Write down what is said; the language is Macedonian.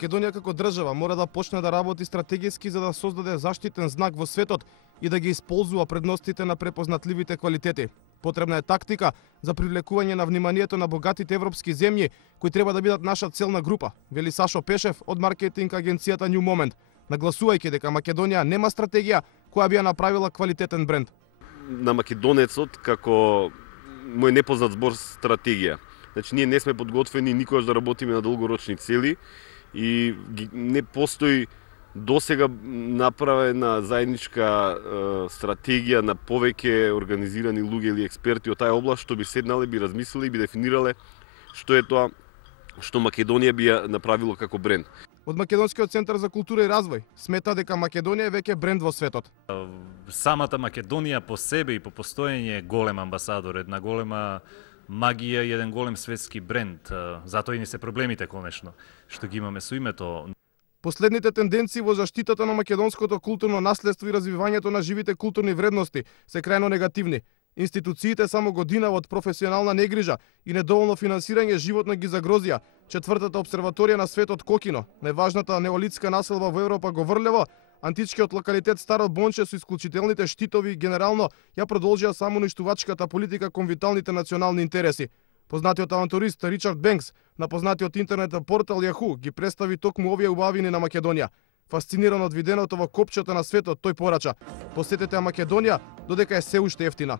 Македонија како држава мора да почне да работи стратегиски за да создаде заштитен знак во светот и да ги исползува предностите на препознатливите квалитети. Потребна е тактика за привлекување на вниманието на богатите европски земји кои треба да бидат наша целна група, вели Сашо Пешев од маркетинг агенцијата New Moment, нагласувајќи дека Македонија нема стратегија која би ја направила квалитетен бренд. На македонецот како мој непознат збор стратегија. Значи ние не сме подготвени никогаш да работиме на долгорочни цели и не постои досега направена заедничка стратегија на повеќе организирани луѓе или експерти од таа област што би седнале, би размислиле и би дефинирале што е тоа што Македонија би ја направило како бренд. Од Македонскиот центар за култура и развој смета дека Македонија е веќе бренд во светот. Самата Македонија по себе и по постоење е голем амбасадор, една голема магија и еден голем светски бренд. Затоа и не се проблемите конечно што ги имаме со името. Последните тенденции во заштитата на македонското културно наследство и развивањето на живите културни вредности се крајно негативни. Институциите само година од професионална негрижа и недоволно финансирање животно ги загрозија четвртата обсерваторија на светот Кокино, најважната неолитска населба во Европа Говорлево, античкиот локалитет Старо Бонче со исклучителните штитови генерално ја продолжија само уништувачката политика кон виталните национални интереси. Познатиот авантурист Ричард Бенкс на познатиот интернет портал Yahoo ги представи токму овие убавини на Македонија. Фасциниран од виденото во копчето на светот, тој порача: посетете Македонија, додека е се уште ефтина.